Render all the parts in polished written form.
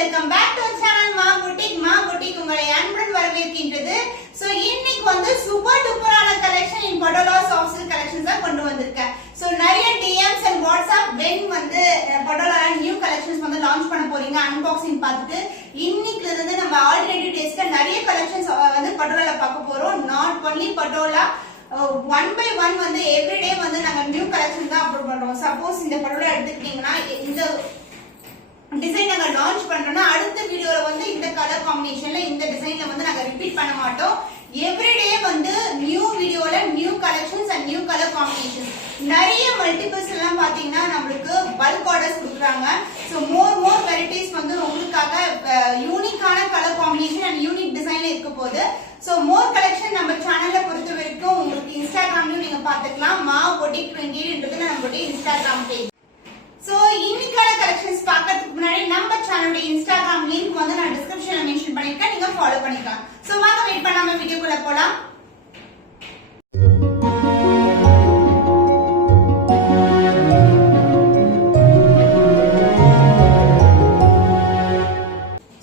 welcome back to our channel Ma Boutique உங்களை அன்புடன் வரவேற்கின்றது. So இன்னைக்கு வந்து சூப்பர் டூப்பரான collection in Patola soft silk collections தான் கொண்டு வந்திருக்கேன். சோ நிறைய DMs and WhatsApp when வந்து படோலா நியூ கலெக்ஷன்ஸ் வந்து லான்ச் பண்ண போறீங்க அன்பாக்சிங் பார்த்துட்டு இன்னைக்குல இருந்து நம்ம ஆல்ரெடி டேஸ்ல நிறைய கலெக்ஷன்ஸ் வந்து படோலால பார்க்க போறோம். Not only Patola one by one வந்து எவ்ரிடே வந்து நாங்க நியூ கலெக்ஷன் தான் அப்லோட் பண்றோம். சப்போஸ் இந்த படோலா எடுத்துக்கிட்டீங்கன்னா இந்த டிசைன் நாங்க லான்ச் பண்றோம்னா அடுத்த வீடியோல வந்து இந்த கலர் காம்பினேஷன்ல இந்த டிசைன்ல வந்து நாங்க ரிப்பீட் பண்ண மாட்டோம். எவ்ரிடே வந்து நியூ வீடியோல new collections and new colour combinations நிறைய மல்டிபிள்ஸ் எல்லாம் பாத்தீங்கன்னா நம்மளுக்கு பல்க் ஆர்டர்ஸ் கொடுக்குறாங்க. சோ மோர் வெரைட்டிஸ் வந்து உங்களுக்காக யூனிக்கான கலர் காம்பினேஷன் அண்ட் யூனிக் டிசைன்ல இருக்க போகுது. சோ மோர் கலெக்ஷன் நம்ம சேனல்ல பொறுத்த வரைக்கும் உங்களுக்கு இன்ஸ்டாகிராம்லயும் நீங்க பாத்துக்கலாம். மா boutique 28 நம்மளுடைய இன்ஸ்டாகிராம் பேஜ். சோ இன்னைக்கான கலெக்ஷன்ஸ் பார்க்கிறதுக்கு முன்னாடி நம்ம சேனலோட இன்ஸ்டாகிராம் லிங்க் வந்து நான் டிஸ்கிரிப்ஷன்ல மென்ஷன் பண்ணிருக்கேன், நீங்க ஃபாலோ பண்ணிக்கலாம். சோ வாங்க வெயிட் பண்ணாம வீடியோக்குள்ள போலாம்.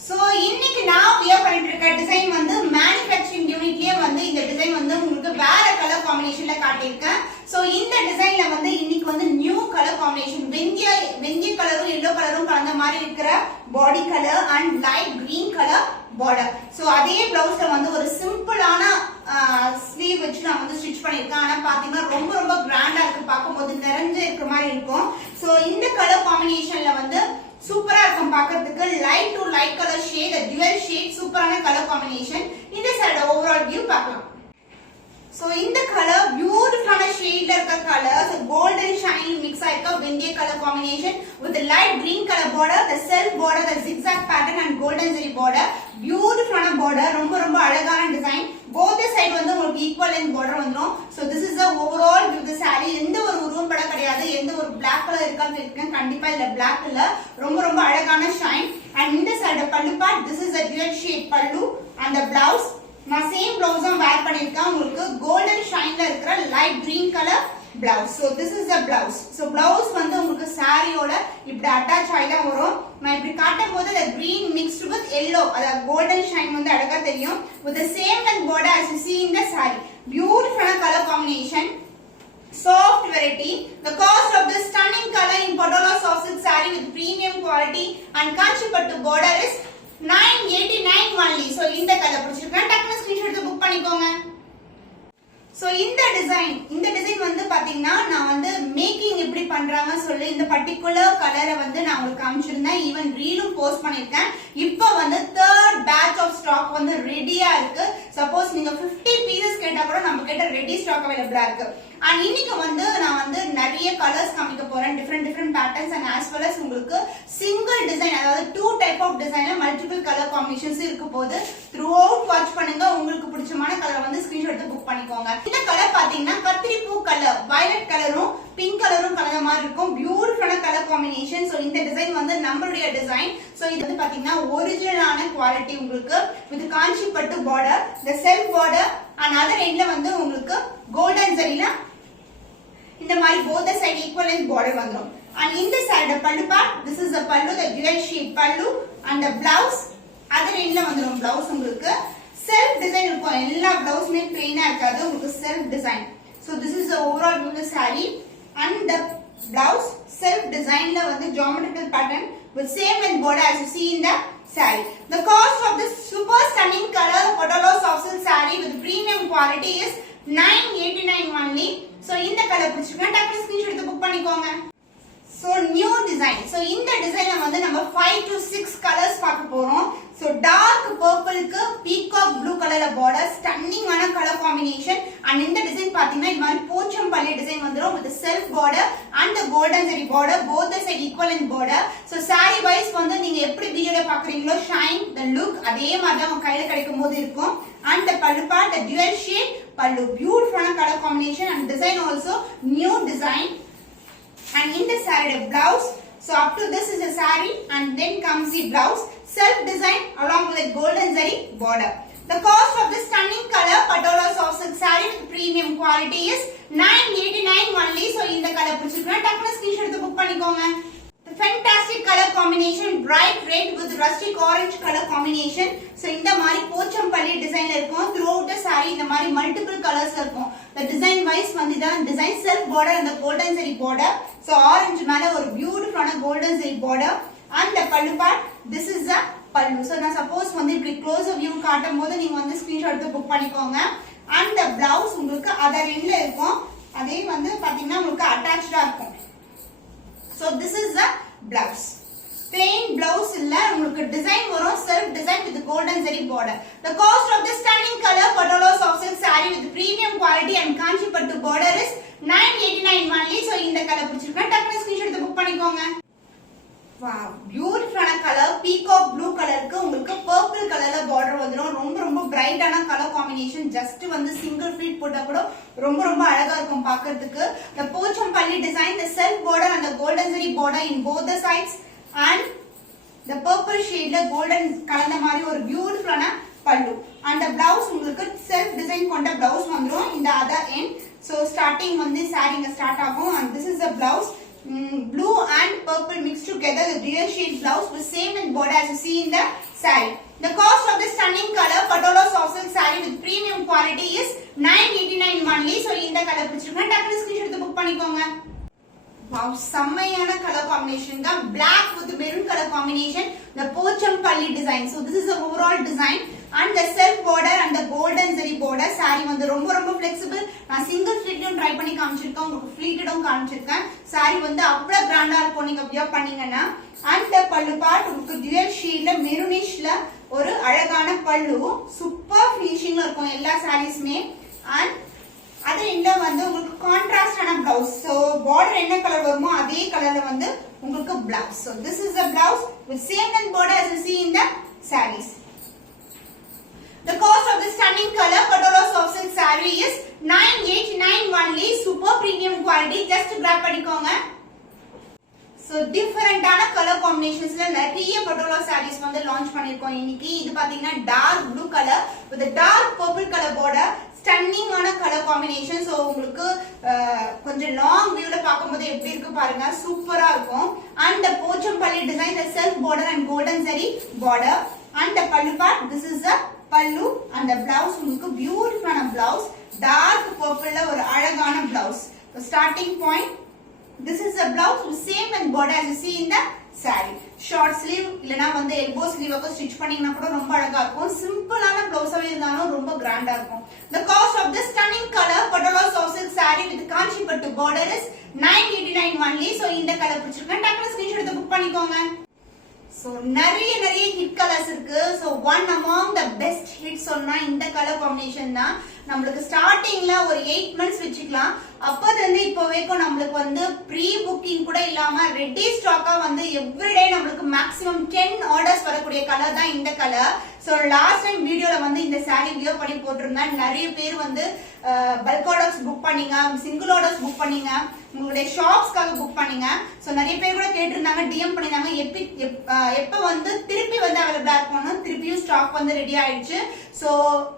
சோ இன்னைக்கு நான் வியர் பண்ணிட்டு இருக்க டிசைன் வந்து மேனுஃபேக்சரிங் யூனிட்லயே வந்து இந்த டிசைன் வந்து உங்களுக்கு வேற கலர் காம்பினேஷன்ல காட்டியிருக்கேன். சோ இந்த டிசைன்ல வந்து இன்னைக்கு வந்து நியூ கலர் காம்பினேஷன் வெந்திய கலரும் எல்லோ கலரும் கலந்த மாதிரி இருக்கிற பாடி colour and light green colour border. So அதே பிளவுஸ்ல வந்து ஒரு சிம்பிளான ஸ்லீவ் வச்சு நான் வந்து ஸ்டிச் பண்ணிருக்கேன். ஆனா பாத்தீங்கன்னா ரொம்ப ரொம்ப கிராண்டா இருக்கு, பார்க்கும்போது நிறைஞ்சு இருக்கிற மாதிரி இருக்கும். சோ இந்த கலர் காம்பினேஷன்ல வந்து சூப்பரா இருக்கும் பார்க்கிறதுக்கு. Light to light colour shade, dual shade, சூப்பரான கலர் காம்பினேஷன். இந்த சைடு ஓவரால் வியூ பார்க்கலாம். So இந்த கலர் பியூட்டிஃபுல்லான ஷேட்ல இருக்க கலர் கோல்டன் ஷைன் மிக்ஸ் ஆயிருக்க வெந்திய colour combination with light green color border, the self border, the zigzag pattern and golden zari border. பியூட்டிஃபுல்லான border, ரொம்ப ரொம்ப அழகான டிசைன். both side வந்து உங்களுக்கு ஈக்குவல் லென்த் border வந்துரும். So this is the overall view of the saree. எந்த ஒரு உருவம் பட கிடையாது, எந்த ஒரு black color இருக்கான்னு இருக்கேன், கண்டிப்பா இல்ல black இல்ல, ரொம்ப ரொம்ப அழகான ஷைன். and இந்த சைடு பல்லு part, this is a dual shade pallu and the blouse நான் சேம் ப்ளவுஸ் தான் வேர் பண்ணிருக்கேன். உங்களுக்கு கோல்டன் ஷைன்ல இருக்கிற light green colour blouse. So this is the blouse. So blouse வந்து உங்களுக்கு சாரியோட இப்படி அட்டாச் ஆகி தான் வரும். நான் இப்படி காட்டும்போது the green mixed with yellow, அத கோல்டன் ஷைன் வந்து அழகா தெரியும். with the same length border as you see in the saree. Beautiful color combination, soft variety. The cost of this stunning color in Patola soft silk saree with premium quality and Kanchipattu border is 989 only. So இந்த colour பிடிச்சிருக்கா டக்குனு screenshot எடுத்து book பண்ணிக்கோங்க. So இந்த design வந்து பாத்தீங்கன்னா நான் வந்து மேக்கிங் எப்படி பண்றாங்க சொல்லி இந்த பர்టిక్యులர் கலரை வந்து நான் உங்களுக்கு காமிச்சிருந்தேன். ஈவன் ரீலும் போஸ்ட் பண்ணிருக்கேன். இப்போ வந்து தேர்ட் பேட்ச் ஆஃப் ஸ்டாக் வந்து ரெடியா இருக்கு. சப்போஸ் நீங்க 50 பீசஸ் கேட்டா கூட நம்ம கிட்ட ரெடி ஸ்டாக் அவைலபிளா இருக்கு. அண்ட் இன்னைக்கு வந்து நான் வந்து நிறைய கலர்ஸ் காமிக்க போறேன், different patterns and as well as உங்களுக்கு சிங்கிள் டிசைன், அதாவது 2 டைப் ஆஃப் டிசைன்ல மல்டிபிள் கலர் காம்பினேஷன்ஸ் இருக்க போது த்ரூ அவுட் வாட்ச் பண்ணுங்க. உங்களுக்கு பிடிச்சமான கலர் வந்து ஸ்கிரீன்ஷாட் எடுத்து புக் பண்ணிக்கோங்க. இந்த கலர் பாத்தீங்கன்னா கத்திரி பூ கலர், வயலட் கலரும் பிங்க் கலரும் கலந்த மாதிரி இருக்கும். பியூட்டிஃபுல்லான கலர் காம்பினேஷன். சோ இந்த டிசைன் வந்து நம்மளுடைய டிசைன். சோ இது வந்து பாத்தீங்கன்னா ஒரிஜினலான குவாலிட்டி உங்களுக்கு வித் காஞ்சிபட்டு border, the self border and other endல வந்து உங்களுக்கு கோல்டன் ஜரில இந்த மாதிரி both side equal length border வந்துரும். and இந்த side பல்லு part, this is the pallu, the dual shade pallu and the blouse other endல வந்துரும். blouse உங்களுக்கு self design இருக்கும். எல்லா பிளவுஸ்மே plain இருக்காது, உங்களுக்கு self design. so this is the overall view of the saree and the blouse self designல வந்து geometrical pattern with same length border as you see in the saree. The cost of this super stunning color Patola soft silk saree with premium quality is 989 only. So இந்த colour பிடிச்சிருக்கா டக்குனு screenshot எடுத்து book பண்ணிக்கோங்க. So new design. So இந்த டிசைன்ல வந்து நம்ம 5 to 6 colours பார்க்க போறோம். So dark purple க்கு peacock blue கலர்ல border, stunning ஆன கலர் காம்பினேஷன். and இந்த டிசைன் பாத்தீங்கன்னா இந்த மாதிரி போச்சம்பள்ளி டிசைன் வந்துரும் with the self border and the golden zari border, both the side equal in border. So saree wise வந்து நீங்க எப்படி வீடியோல பாக்குறீங்களோ shine the look அதே மாதிரி தான் உங்க கையில கிடைக்கும்போது இருக்கும். and the pallu part, the dual shade pallu, beautiful color combination and design also new design. and in the saree blouse, so up to this is a saree and then comes the blouse self design along with golden zari border. The cost of this stunning color Patola soft silk saree with premium quality is 989 only. so இந்த colour பிடிச்சிருக்கா டக்குனு screenshot எடுத்து book பண்ணிக்கோங்க. The fantastic color combination, bright red with rustic orange colour combination. So இந்த மாதிரி போச்சம்பள்ளி டிசைன்ல இருக்கும். Through out the saree இந்த மாதிரி மல்டிபிள் கலர்ஸ்ல இருக்கும். the design wise வந்து இதான் design self border and the golden zari border. so orange மேல ஒரு பியூட்டிஃபுல்லான golden zari border and the pallu part. this is the pallu. so நான் சப்போஸ் வந்து இப்படி க்ளோஸ் வியூ காட்டும்போது நீங்க வந்து ஸ்கிரீன்ஷாட் எடுத்து புக் பண்ணிக்கோங்க. and the blouse உங்களுக்கு அதர் எண்ட்ல இருக்கும். அதே வந்து பாத்தீங்கன்னா உங்களுக்கு அட்டாச்டா இருக்கும். so this is the blouse. plain blouse இல்ல உங்களுக்கு டிசைன் வரும் self design with golden zari border. the cost of this stunning color patala soft silk saree with premium quality and kanchi pattu border is 989 only. so இந்த colour பிடிச்சிருக்கா டக்குனு screenshot எடுத்து book பண்ணிக்கோங்க. Wow பியூட்டிஃபுல்லான colour peacock blue கலருக்கு உங்களுக்கு purple கலர்ல border வந்துரும். ரொம்ப ரொம்ப பிரைட்டான கலர் காம்பினேஷன். ஜஸ்ட் வந்து சிங்கிள் ஃபிளீட் போட்டா கூட ரொம்ப ரொம்ப அழகா இருக்கும் பார்க்கிறதுக்கு. the Pochampalli design the self border and the golden zari border in both the sides and the purple shade la golden கலந்த மாதிரி ஒரு பியூட்டிஃபுல்லான பல்லு. and the blouse உங்களுக்கு self design கொண்ட blouse வந்துரும் இந்த other end. so starting வந்து saree இங்க ஸ்டார்ட் ஆகும். and this is the blouse. blue and purple mixed together, the dual shade blouse with same and border as you see in the saree. the cost of this stunning color patala soft silk saree with premium quality is 989 only. so இந்த colour பிடிச்சிருக்கா டக்குனு screenshot எடுத்து book பண்ணிக்கோங்க. wow செம்மையான colour combination தான். black with maroon color combination, the Pochampalli design. so this is the overall design and the self border and the golden zari border. saree வந்து ரொம்ப ரொம்ப flexible. நான் சிங்கிள் ஃபிளீட்லயும் ட்ரை பண்ணி காமிச்சிருக்கேன். உங்களுக்கு ஃபிளீட்டடும் காமிச்சிருக்கேன். saree வந்து அவ்வளவு கிராண்டா இருக்கும் நீங்க வியர் பண்ணீங்கன்னா. and the பல்லு பார்ட் உங்களுக்கு dual shade மெரூனிஷ்ல ஒரு அழகான பல்லு. சூப்பர் ஃபினிஷிங்ல இருக்கும் எல்லா sareesமே. and அது என்ன வந்து உங்களுக்கு கான்ட்ராஸ்டான blouse. so border என்ன கலர் வருமோ அதே கலர்ல வந்து உங்களுக்கு blouse. so this is the blouse with same and border as you see in the sarees. the cost of this stunning color patala soft silk saree is 989 only. super premium quality. just grab பண்ணிக்கோங்க. so டிஃபரண்டான colour காம்பினேஷன்ஸ்ல நிறைய patola sarees வந்து launch பண்ணிருக்கோம் இன்னைக்கு. இது பாத்தீங்கன்னா dark blue colour with a dark purple color border. Stunning ஆன கலர் காம்பினேஷன். சோ உங்களுக்கு கொஞ்சம் லாங் வியூல பாக்கும்போது எப்படி இருக்கு பாருங்க. சூப்பரா இருக்கும். and the Pochampalli design the self border and golden zari border and the pallu part. this is the pallu and the blouse உங்களுக்கு பியூட்டிஃபுல்லான blouse. டார்க் பர்பிள்ல ஒரு அழகான blouse. so starting point this is the blouse with same and border as you see in the saree. short sleeve இல்லனா வந்து elbow sleeve க்கு stitch பண்ணீங்கன்னா கூட ரொம்ப அழகா இருக்கும். சிம்பிளான ப்ளவுஸாவே இருந்தாலும் ரொம்ப கிராண்டா இருக்கும். the cost of this stunning color patala soft silk saree with kanchi pattu border is 989 only. so இந்த கலர் பிடிச்சிருக்கா டக்குனு ஸ்கிரீன்ஷாட் எடுத்து புக் பண்ணிக்கோங்க. so நிறைய ஹிட் கலர்ஸ் இருக்கு. so one among the best hits சொன்னா இந்த கலர் காம்பினேஷன் தான். நம்மளுக்கு ஸ்டார்டிங்ல ஒரு 8 months வெச்சுக்கலாம். அப்போது வந்து இப்போ வரைக்கும் நம்மளுக்கு வந்து ப்ரீ புக்கிங் கூட இல்லாம ரெடி ஸ்டாக்கா வந்து எவ்ரிடே நம்மளுக்கு மேக்ஸிமம் 10 ஆர்டர்ஸ் வரக்கூடிய கலர் தான் இந்த கலர். சோ லாஸ்ட் டைம் வீடியோல வந்து இந்த saree வியர் பண்ணி போட்டிருந்தேன். நிறைய பேர் வந்து பல்க் ஆர்டர்ஸ் புக் பண்ணீங்க, சிங்கிள் ஆர்டர்ஸ் புக் பண்ணீங்க, உங்களுடைய ஷாப்ஸ்க்காக புக் பண்ணீங்க. சோ நிறைய பேர் கூட கேட்டிருந்தாங்க, டிஎம் பண்ணிருந்தாங்க எப்ப வந்து திருப்பி வந்து அவைலபிளா இருக்கணும். திருப்பியும் ஸ்டாக் வந்து ரெடி ஆயிடுச்சு. சோ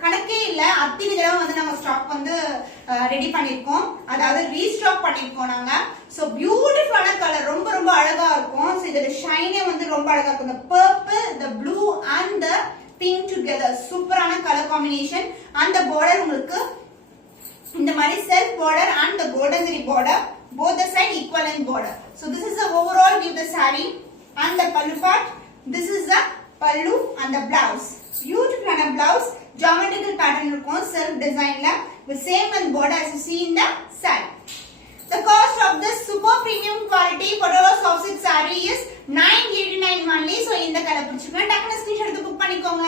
கணக்கே இல்ல, அத்தனை தடவை வந்து நம்ம ஸ்டாக் வந்து ரெடி பண்ணிருக்கோம், அதாவது ரீஸ்டாக் பண்ணிருக்கோம் நாங்க. சோ பியூட்டிஃபுல்லான கலர், ரொம்ப ரொம்ப அழகா இருக்கும். சோ இதோட ஷைனே வந்து ரொம்ப அழகா இருக்கும். the purple, the blue and the pink together, சூப்பரான colour combination. and the border உங்களுக்கு இந்த மாதிரி self border and the golden zari border, both the side equivalent border. so this is the overall view the saree and the pallu part. this is the pallu and the blouse. beautiful blouse, geometrical pattern இருக்கும் self designல with same and border as you see in the saree. the cost of this super premium quality patala soft silk saree is 989 only. so இந்த colour பிடிச்சிருக்கா டக்குனு screenshot எடுத்து book பண்ணிக்கோங்க.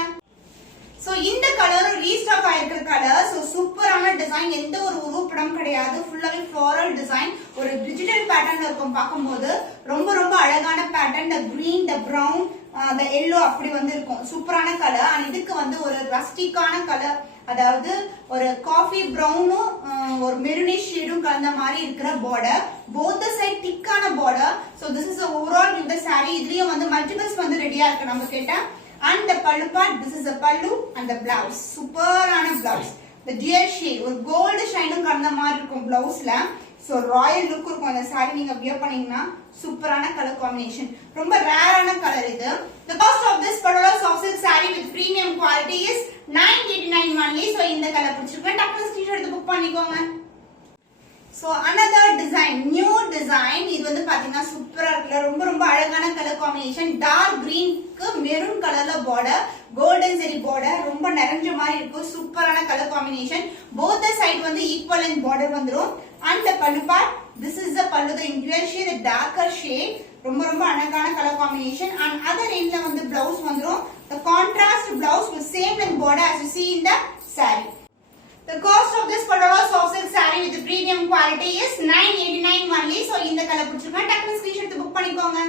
So இந்த colour restock ஆயிருக்கிற colour. So சூப்பரான design, எந்த ஒரு உருப்படம் கிடையாது, ஃபுல்லாவே ஃப்ளோரல் டிசைன், ஒரு டிஜிட்டல் பேட்டர்ன்ல இருக்கும். பார்க்கும்போது ரொம்ப ரொம்ப அழகான pattern. the green, the brown, the yellow அப்படி வந்து இருக்கும். சூப்பரான கலர். and இதுக்கு வந்து ஒரு ரஸ்டிக்கான கலர், அதாவது ஒரு காஃபி பிரவுனும் ஒரு மெரூனிஷ் ஷேடும் கலந்த மாதிரி இருக்கிற பார்டர், both the side திக்கான border. so this is the overall view the saree. இதுலயும் வந்து மல்டிபிள்ஸ் வந்து ரெடியா இருக்கு நம்ம கிட்ட. and the pallu part, this is the pallu and the blouse, சூப்பரான blouse. the dual shade, ஒரு கோல்ட் ஷைனும் கலந்த மாதிரி இருக்கும் பிளவுஸ்ல. ஸோ ராயல் லுக் இருக்கும் அந்த saree நீங்க வியர் பண்ணீங்கன்னா சூப்பரான கலர் காம்பினேஷன் ரொம்ப ரேரான கலர் இது the cost of this Padala soft silk saree with premium quality is 989 only so இந்த கலர் பிடிச்சிருக்கு டக்குனு ஸ்கிரீன்ஷாட் எடுத்து புக் பண்ணிக்கோங்க So another design, new design. இது வந்து பாத்தீங்கன்னா சூப்பரா இருக்குல ரொம்ப ரொம்ப அழகான கலர் காம்பினேஷன் டார்க் கிரீன்க்கு மெரூன் கலர்ல பார்டர் கோல்டன் ஜெரி பார்டர் ரொம்ப நிறைஞ்ச மாதிரி இருக்கும் சூப்பரான colour combination both the side வந்து equal and border வந்துரும் and the pallu part this is the pallu the individual shade the darker shade ரொம்ப ரொம்ப அழகான கலர் காம்பினேஷன் and other endல வந்து blouse வந்துரும் the contrast blouse with same length border as you see in the saree. The cost of this Padala soft silk saree with the premium quality is 989 only. So இந்த colour பிடிச்சிருக்கா டக்குனு screenshot எடுத்து book பண்ணிக்கோங்க.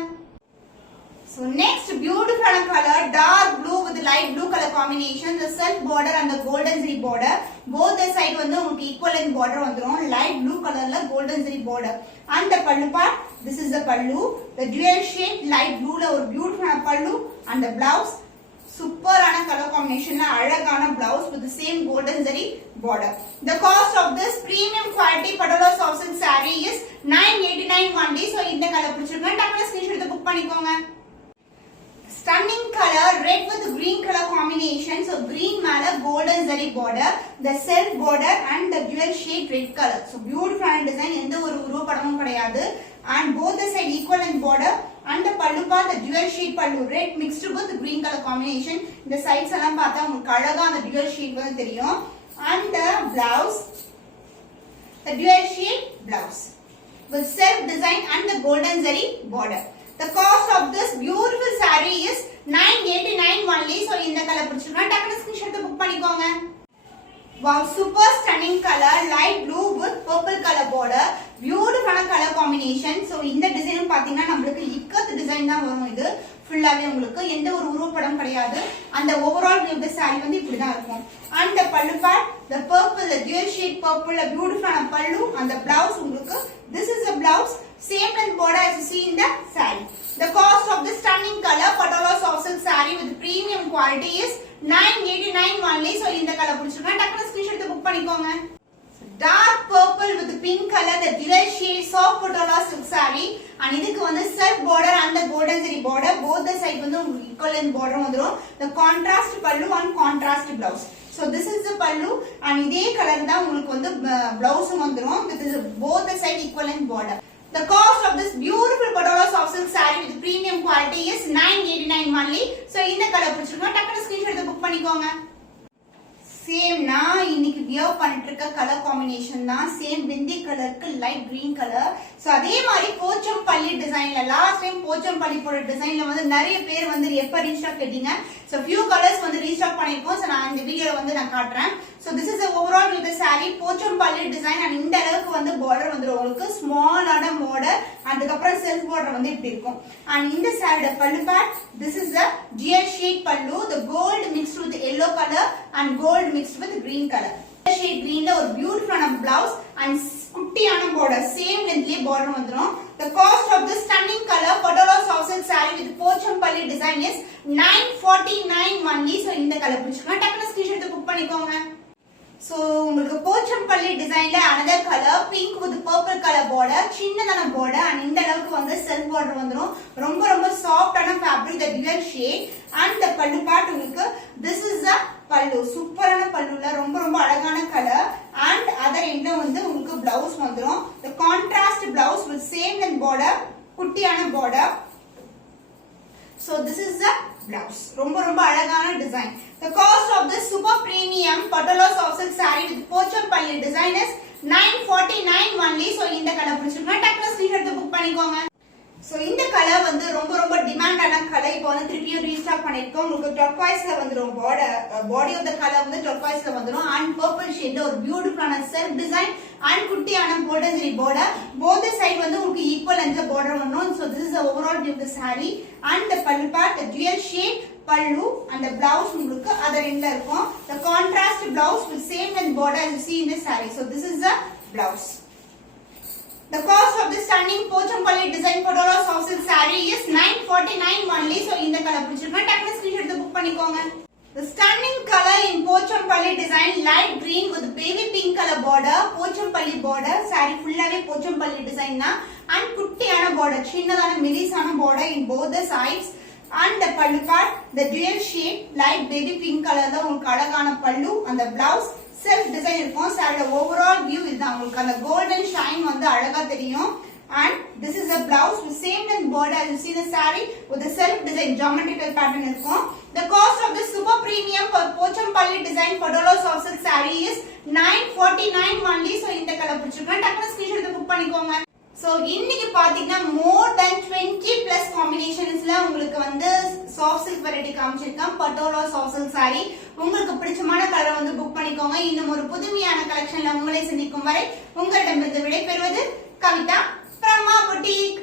So next beautiful color dark blue with light blue color combination the self border and the golden zari border both the side வந்து உங்களுக்கு equal length border வந்துரும் light blue colorல golden zari border and the pallu part this is the pallu the dual shade light blue ல ஒரு beautiful pallu and the blouse சூப்பரான colour காம்பினேஷன்ல அழகான blouse with the same golden zari border. The cost of this premium quality Padala soft silk saree is 989 only. So இந்த colour பிடிச்சிருக்கா டக்குனு screenshot எடுத்து book பண்ணிக்கோங்க. Stunning color red with green color combination. So green மேல golden zari border, the self border and the dual shade red color. So beautiful design எந்த ஒரு உருவப்படமும் கிடையாது. And both the side equal and border and the pallu part the dual shade pallu red mixed with green color combination இந்த sides எல்லாம் பார்த்தா உங்களுக்கு அழகா அந்த dual shade வந்து தெரியும் and the blouse the dual shade blouse with self design and the golden zari border. The cost of this beautiful saree is 989 only. So இந்த colour பிடிச்சிருக்கா டக்குனு ஸ்கிரீன்ஷாட் எடுத்து புக் பண்ணிக்கோங்க. Wow, super stunning color light blue with purple color border beautiful color combination. So இந்த design பாத்தீங்கன்னா நமக்கு ikat design தான் வரும் இது ஃபுல்லாவே உங்களுக்கு எந்த ஒரு உருவப்படம் கிடையாது அந்த ஓவரால் வியூ the saree வந்து இப்படி தான் இருக்கும் and the pallu part the purple the dual shade purple a beautiful pallu and the blouse உங்களுக்கு this is the blouse same length border as you see in the saree. The cost of this stunning color Padala soft silk saree with premium quality is 989 only. So இந்த colour பிடிச்சிருக்கா டக்குனு screenshot எடுத்து book பண்ணிக்கோங்க. Dark purple with pink color the dual shade soft Padala silk saree and இதுக்கு வந்து self border and the golden zari border both the side வந்து உங்களுக்கு equal length border வந்துரும் the contrast pallu and contrast blouse. So this is the pallu and இதே colour தான் உங்களுக்கு வந்து blouse வந்துரும் with both the side equal length border. The cost of this beautiful Padala soft silk saree with premium quality is 989 only. So இந்த colour பிடிச்சிருக்கா டக்குனு screenshot எடுத்து book பண்ணிக்கோங்க. சேம் நான் இன்னைக்கு வியர் பண்ணிட்டு இருக்க கலர் காம்பினேஷன் தான் சேம் பிந்தி கலருக்கு லைட் கிரீன் கலர் சோ அதே மாதிரி போச்சம்பள்ளி டிசைன்ல லாஸ்ட் டைம் போச்சம்பள்ளி போற டிசைன்ல வந்து நிறைய பேர் வந்து எப்ப ரீஸ்டாக் கேட்டீங்க சோ few கலர்ஸ் வந்து ரீஸ்டாக் பண்ணிருக்கோம் சோ நான் இந்த வீடியோல வந்து நான் காட்டுறேன் so this is the overall with the saree Pochampalli design and இந்த அளவுக்கு வந்து border வந்துரும் உங்களுக்கு ஸ்மாலான border அதுக்கு அப்புறம் செல்ஃப் border வந்து இப்படி இருக்கும் and இந்த saree pallu part this is the dual shade pallu the gold mixed with the yellow color and gold mixed with green color shade green la or beautiful blouse and குட்டியான border same lengthly border வந்துரும் the cost of this stunning color Padala soft silk saree with Pochampalli design is 949 only. So இந்த colour பிடிச்சிருக்கா டக்குனு screenshot எடுத்து book பண்ணிக்கோங்க. So உங்களுக்கு போச்சம்பள்ளி டிசைன்ல another color pink with purple color border சின்னதான border and இந்த அளவுக்கு வந்து self border வந்துரும் ரொம்ப ரொம்ப சாஃப்ட்டான fabric the dual shade and the pallu part உங்களுக்கு this is the pallu சூப்பரான palluல ரொம்ப ரொம்ப அழகான கலர் and other end வந்து உங்களுக்கு blouse வந்துரும் the contrast blouse with same length border குட்டியான border. So this is the blouse ரொம்ப ரொம்ப அழகான design. The cost of this super premium Padala soft silk saree with Pochampalli design is 949 only. So இந்த colour பிடிச்சிருக்கா டக்குனு screenshot எடுத்து book பண்ணிக்கோங்க. So இந்த கலர் வந்து ரொம்ப ரொம்ப டிமாண்டான கலர் இப்போ வந்து திருப்பியும் ரீஸ்டாக் பண்ணிருக்கோம் உங்களுக்கு டர்க்வைஸ்ல வந்துரும் பாடி ஆஃப் தி கலர் வந்து டர்க்வைஸ்ல வந்துரும் and purple shade ஒரு பியூட்டிஃபுல்லான செல்ஃப் டிசைன் and குட்டியான golden zari border both the side வந்து உங்களுக்கு equal length border வந்துரும் so this is the overall view of the saree and the pallu part the dual shade pallu and the blouse உங்களுக்கு other end ல இருக்கும் the contrast blouse with same length border as you see in the saree. So this is the blouse. The cost of this stunning Pochampalli design Padala soft silk saree is 949 only. So இந்த colour பிடிச்சிருக்கா டக்குனு screenshot எடுத்து book பண்ணிக்கோங்க. The stunning color in Pochampalli Pochampalli design light green with baby pink color border. Pochampalli border saree ஃபுல்லாவே Pochampalli design தான். and குட்டியான border, சின்னதான மெலிசான border in both the sides. and the pallu part, the dual shade light baby pink color தான் உங்களுக்கு அழகான பல்லு. அந்த blouse self design இருக்கும். சாரியோட overall view இதுதான். உங்களுக்கு அந்த golden shine வந்து அழகா தெரியும். and this is a blouse with same length border as you see the saree with the self design geometrical pattern இருக்கும். The cost of this super premium for Pochampalli design Padolo soft silk saree is 949 only. so இந்த colour பிடிச்சிருக்கேன், டக்குனு screenshot எடுத்து book பண்ணிக்கோங்க. so இன்னைக்கு பாத்தீங்கன்னா more than 20 plus combinationsல உங்களுக்கு வந்து soft silk variety காமிச்சிருக்கேன். Padolo soft silk saree உங்களுக்கு பிடிச்சமான கலரை வந்து புக் பண்ணிக்கோங்க. இன்னும் ஒரு புதுமையான கலெக்ஷன்ல உங்களை சந்திக்கும் வரை உங்களிடமிருந்து விடைபெறுவது கவிதா from our boutique.